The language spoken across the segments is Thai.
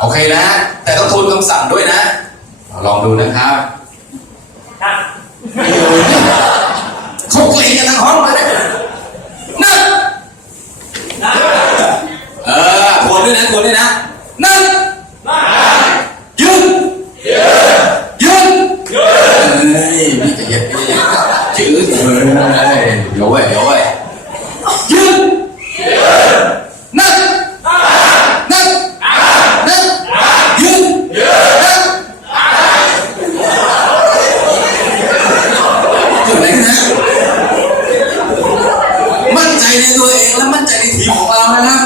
โอเคนะ แต่ต้องทวนคำสั่งด้วยนะ ลองดูนะครับเขาเกรงกันทั้งห้องเลยนั่งเออทวนด้วยนะทวนด้วยนะนั่งยืนยืนเฮ้ยมีแต่เย็นมีแต่เย็นยืนเฮ้ยเดี๋ยวเว้ยเดี๋ยวเว้ยยืนนั่งนั่งนั่งยืนนั่ง เกิดอะไรขึ้นนะมั่นใจในตัวเองและมั่นใจในทีมของเรานะครับ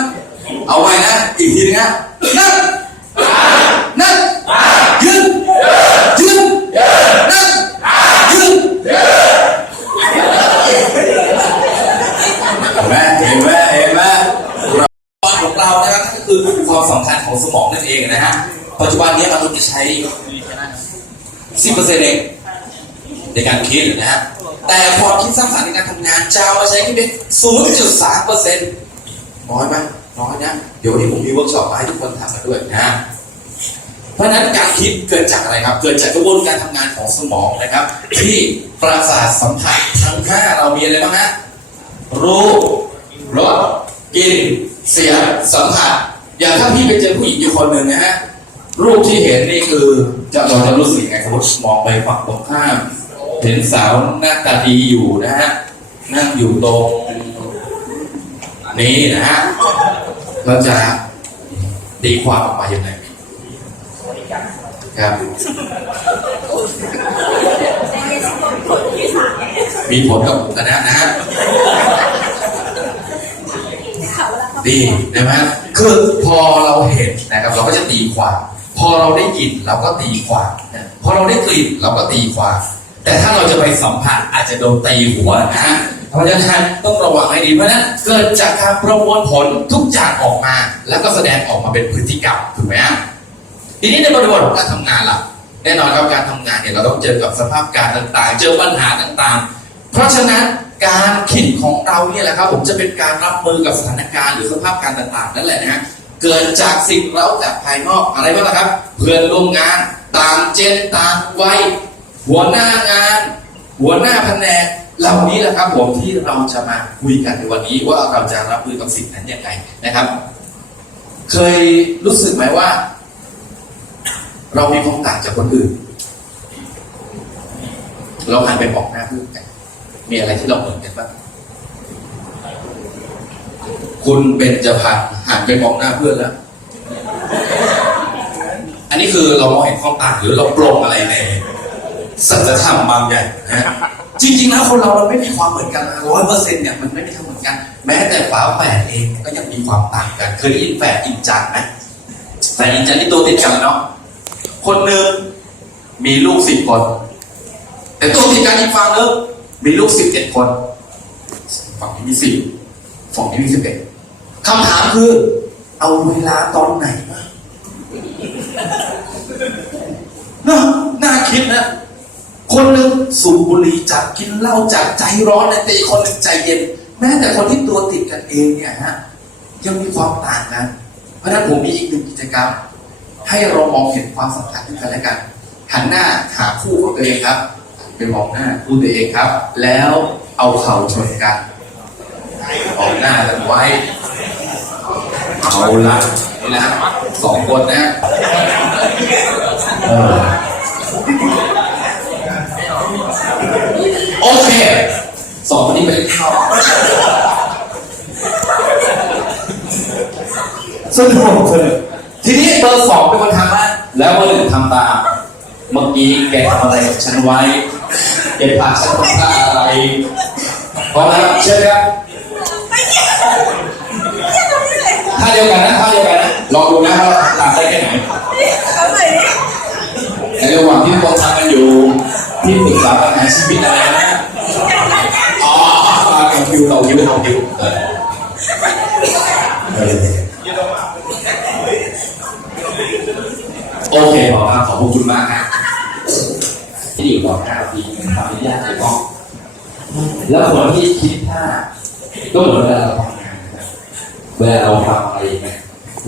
เอาไว้นะ อีกทีนึงนะนั่งนั่งยืนยืนนั่งยืนเห็นไหมเห็นไหมเห็นไหมเราของเรานะครับก็คือความสำคัญ ของสมองนั่นเองนะฮะ ปัจจุบันนี้มนุษย์จะใช้สิบเองในการคิดนะฮะ แต่ความคิดสร้างสรรค์ในการทำงานจะเอามาใช้แค่เพียง0.3เปอร์เซ็นต์น้อยไหมน้อยนะ เดี๋ยววันนี้ผมมีเวิร์กช็อปมาให้ทุกคนทำกันด้วยนะ เพราะฉะนั้นการคิดเกิดจากอะไรครับ เกิดจากกระบวนการทำงานของสมองนะครับ ที่ประสาทสัมผัสทั้งห้าเรามีอะไรบ้างฮะรูปรสกลิ่นเสียงสัมผัส อย่างถ้าพี่ไปเจอผู้หญิงอยู่คนหนึ่งนะฮะรูปที่เห็นนี่คือจะเราจะรู้สึกยังไงสมมติมองไปฝั่งตรงข้าม เห็นสาวหน้าตาดีอยู่นะฮะนั่งอยู่ตรงนี้นะฮะเราจะตีความออกมายังไงครับ มีผลกับผมกันนะนะฮะดีนะฮะ คือพอเราเห็นนะครับเราก็จะตีความพอเราได้กลิ่นเราก็ตีความนะพอเราได้กลิ่นเราก็ตีความแต่ถ้าเราจะไปสัมผัสอาจจะโดนตีหัวนะฮะเพราะฉะนั้นต้องระวังให้ดีเพราะนั้นเกิดจากการประมวลผลทุกอย่างออกมา แล้วก็แสดงออกมาเป็นพฤติกรรมถูกไหมฮะทีนี้ในบริบทของการทำงานล่ะ แน่นอนครับการทำงานเนี่ยเราต้องเจอกับสภาพการต่างๆ เจอปัญหาต่างๆ เพราะฉะนั้น การคิดของเราเนี่ยแหละครับ ผมจะเป็นการรับมือกับสถานการณ์หรือสภาพการต่างๆนั่นแหละนะฮะเกิดจากสิ่งเร้าจากภายนอกอะไรบ้างละครับ เพื่อนร่วมงานต่างเจนต่างวัยหัวหน้างาน หัวหน้าแผนกเหล่านี้แหละครับผมที่เราจะมาคุยกันในวันนี้ว่าเราจะรับมือกับสิ่งนั้นยังไงนะครับ เคยรู้สึกไหมว่า เรามีความต่างจากคนอื่น เราหันไปบอกหน้าเพื่อน มีอะไรที่เราเหมือนกันบ้างคุณเป็นจะพันหันไปมองหน้าเพื่อนแล้ว อันนี้คือเรามองเห็นความต่างหรือเราปรงอะไรในสัจธรรมบางอย่างนะจริงๆแล้วคนเรามันไม่มีความเหมือนกันร้อยเปอร์เซ็นต์เนี่ยมันไม่มีทางเหมือนกัน แม้แต่ฝาแฝดเองก็ยังมีความต่างกัน เคยได้ยินแฝดอินจันไหมแฝดอินจันที่ตัวติดกันเนาะคนหนึ่งมีลูกสิบคนแต่ตัวติดกันอีกฝั่งหนึง มีลูกสิบเอ็ดคน ฝั่งนี้มีสิบฝั่งนี้มีสิบเอ็ดคำถามคือ เอาเวลาตอนไหนมาน่าน่าคิดนะ คนหนึ่งสูบบุหรี่จัดกินเหล้าจัดใจร้อนแต่อีกคนหนึ่งใจเย็น แม้แต่คนที่ตัวติดกันเองเนี่ยฮะยังมีความต่างกัน เพราะฉะนั้นผมมีอีกหนึ่งกิจกรรม ให้เรามองเห็นความสำคัญซึ่กันและกันหันหน้าหาคู่ของตัวเองครับ ไปมองหน้าคู่ตัวเองครับ แล้วเอาเข่าชนกันมองหน้ากันไว้เอาละนี่นะสองคนนะโอเคสองคนนี้ไปเล่นข้าสนุกสนุกทีนี้เบอร์สองเป็นคนทำนะแล้วเบอร์หนึ่งทำตาม เมื่อกี้แกทำอะไรกับฉันไว้ แกพาฉันทำท่าอะไรพร้อมแล้วเชิญครับท่าเดียวกันนะท่าเดียวกันนะลองดูนะว่าทำตามได้แค่ไหนในระหว่างที่เราทำกันอยู่ที่ปรึกษาปัญหาชีวิตอะไรนะอ๋อต่อคิวต่อคิวต่อคิวโอเคขอบขอบคุณมากครับ ที่ดีกว่าห้าทีทำให้ยากไปบ้างแล้วคนที่คิดท่าก็เหมือนเวลาเราทำงานเวลาเราทำอะไรเงี้ย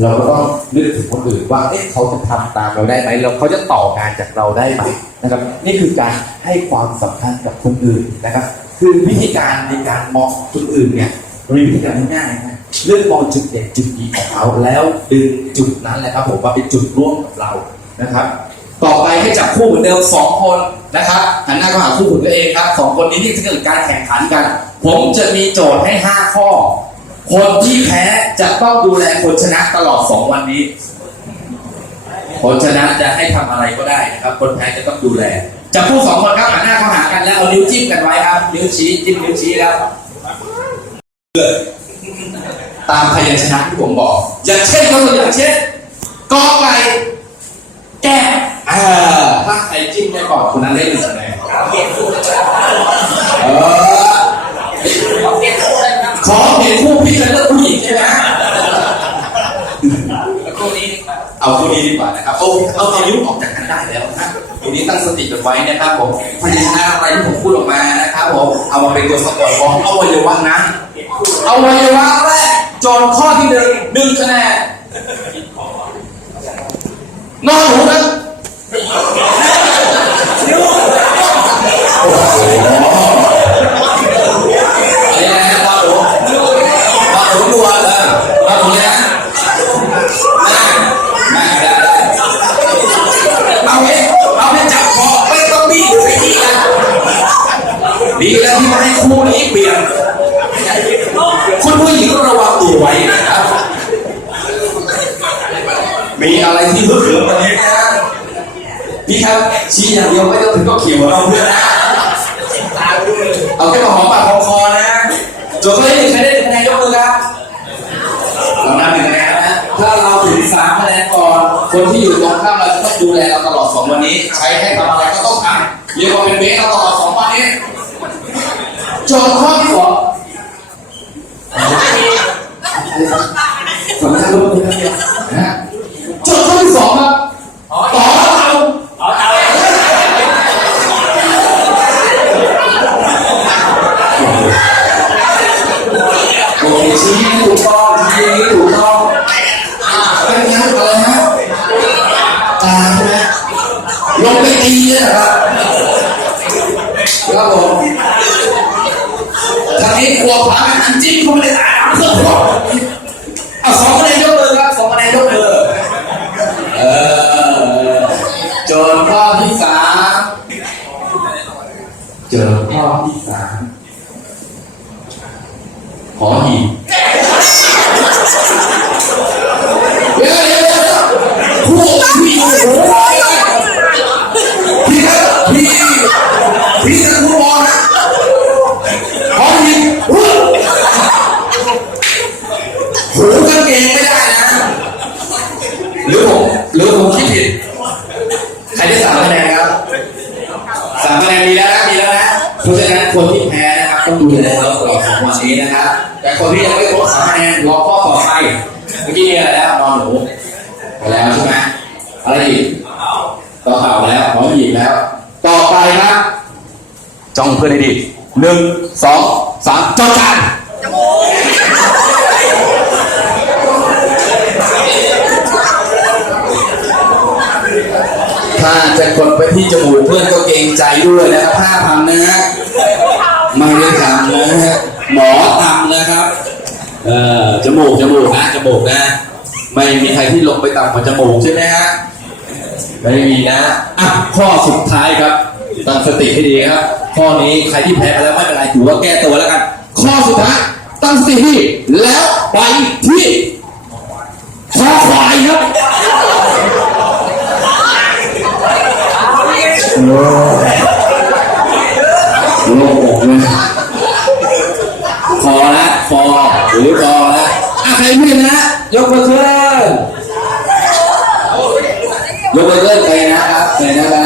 เราก็ต้องนึกถึงคนอื่นว่าเอ๊ะเขาจะทำตามเราได้ไหมแล้วเขาจะต่องานจากเราได้ไหมนะครับ นี่คือการให้ความสำคัญกับคนอื่นนะครับ คือวิธีการในการมองคนอื่นเนี่ยมีวิธีการง่ายๆนะเลือกมองจุดเด่นจุดดีของเขาแล้วดึงจุดนั้นแหละครับผมมาเป็นจุดร่วมกับเรานะครับ ต่อไปให้จับคู่เหมือนเดิมสองคน นะครับหันหน้าเข้าหาคู่ของตัวเองครับสองคนนี้ที่จะเกิดการแข่งขันกัน ผมจะมีโจทย์ให้ห้าข้อ คนที่แพ้จะต้องดูแลคนชนะตลอดสองวันนี้ คนชนะจะให้ทำอะไรก็ได้นะครับ คนแพ้จะต้องดูแลจับคู่สองคนครับหันหน้าเข้าหากันแล้วเอานิ้วจิ้มกันไว้ครับ นิ้วชี้จิ้มนิ้วชี้แล้วตามพยัญชนะที่ผมบอก อย่างเช่นยกตัวอย่างเช่นกอไก่แก้ออถ้า รจิ้มได้ก่อนคนนั้นได้หนึ่งคะแนนเออขอเปลี่ยนคู่พี่จะเลือกผู้หญิงใช่ไหมเอาคู่นี้ดีกว่านะครับโอ้เอาเอานิ้วออกจากกันได้แล้วนะทีนี้ตั้งสติกันไว้นะครับผมพยัญชนะอะไรที่ผมพูดออกมานะครับผมเอามาเป็นตัวสะกดของอวัยวะนั้นอวัยวะแรกโจทย์ข้อที่หนึ่งหนึ่งคะแนนนอน ดีแล้วที่มาให้คู่นี้เปลี่ยน คุณผู้หญิงระวังตัวไว้นะครับ มีอะไรที่ฮึกเหิมตอนนี้นะพี่ครับชี้อย่างเดียวไม่ต้องถึงก็เขียวเราเพื่อนนะ สำคัญรู้ไหมเนี่ยนะโจทย์ข้อที่สองครับต่อเอาโอเคชี้ถูกต้องชี้ถูกต้องเป็นยังไงอะไรฮะตาใช่ไหมลงไปตีเลยนะครับครับผมทางนี้ครัวผาอันจิ้มเข้าไปในตาเพื่อครัวเอาสองคะแนนยกมือครับสองคะแนนยกมือเออโจ ทย์ข้อที่สามโจทย์ข้อที่สามขอหีบเดี๋ยวเดี๋ยวเดี๋ยวคู่พี่โอ้โหพี่ครับพี่พี่จะคู่บอลนะขอหีบหูกางเกงไม่ได้นะ หรือผมหรือผมคิดผิด ใครได้สามคะแนนครับสามคะแนนมีแล้วนะมีแล้วนะเพราะฉะ นั้นคนที่แพ้นะครับต้องดูแลเราตลอดของวันนี้นะครับ แต่คนที่ยังไม่ครบสามคะแนนรอข้อต่อไปเมื่อกี้มีอะไรแล้วนอนหนูไปแล้วใช่ไหมอะไรอีกต่อเข่าแล้วขอหยิบแล้ว ต่อไปครับจ้องเพื่อนให้ดีหนึ่งสองสามจ้องจานถ้าจะกดไปที่จมูกเพื่อนก็เกรงใจด้วยนะครับห้าพันนะฮะไม่ได้ทำนะฮะหมอทำนะครับ เออ จมูกจมูกนะจมูกนะ ไม่มีใครที่ลงไปต่ำกว่าจมูกใช่ไหมฮะไม่มีนะอะข้อสุดท้ายครับตั้งสติให้ดีครับ ข้อนี้ใครที่แพ้ไปแล้วไม่เป็นไรถือว่าแก้ตัวแล้วกัน ข้อสุดท้ายตั้งสติให้ดีแล้วไปที่ข้อควายครับโลกเลยคอละคอหรือคอละอะ ใครไม่นะ ยกมือขึ้นยกมือขึ้นใครนะครับใครนะครับ